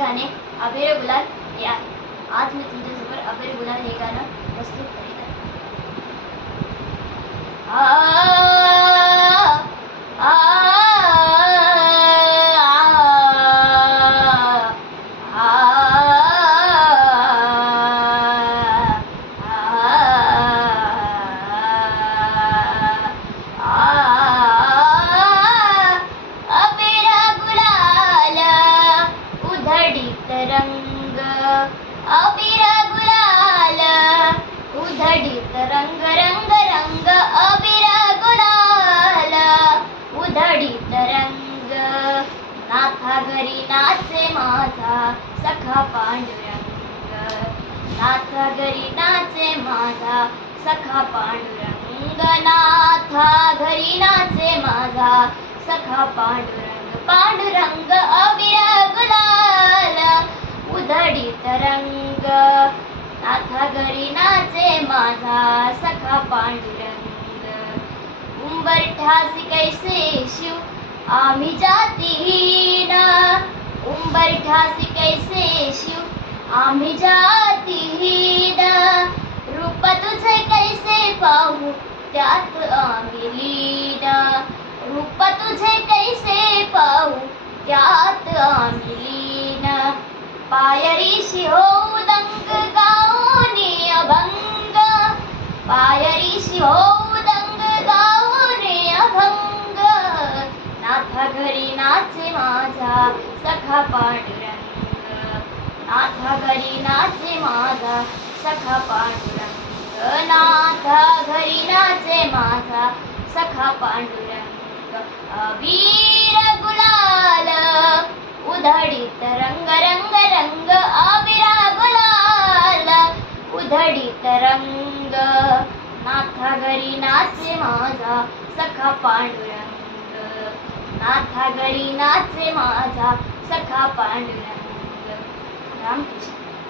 गाणे अबीर गुलाल हे आहे. आज मी तुमच्यासमोर अबीर गुलाल हे गाणं प्रस्तुत करीत आहे. रंग अबीर गुलाल उधळीत रंग रंग रंग अबीर गुलाल उधळीत रंग नाथा घरी नाचे माझा सखा पांडुरंग नाथा घरी नाचे माझा सखा पांडुरंग नाथा घरी नाचे माझा सखा पांडुरंग पांडुरंग अबीर गुलाल उधळीत रंग नाथा घरी नाचे माझा सखा पांडुरंग उंबरठासी कैसे शिव आम्ही जातीहीन उंबरठासी कैसे शिव आम्ही जातीहीन रूप तुझे कैसे पाहू त्यात आम्ही लीन रूप तुझे कैसे पाहू त्यात आम्ही लीन पायरीशी होऊ दंग गाऊनी अभंग पायरीशी होऊ दंग गाऊनी अभंग नाथा घरी नाचे माझा सखा पांडुरंग नाथा घरी नाचे माझा सखा पांडुरंग नाथा घरी नाचे माझा सखा पांडुरंग अबीर गुलाल उधळीत रंग रंग रंग अबीर गुलाल उधळीत रंग नाथा घरी नाचे माझा सखा पांडुरंग नाथा घरी नाचे माझा सखा पांडुरंग. रामकृष्ण.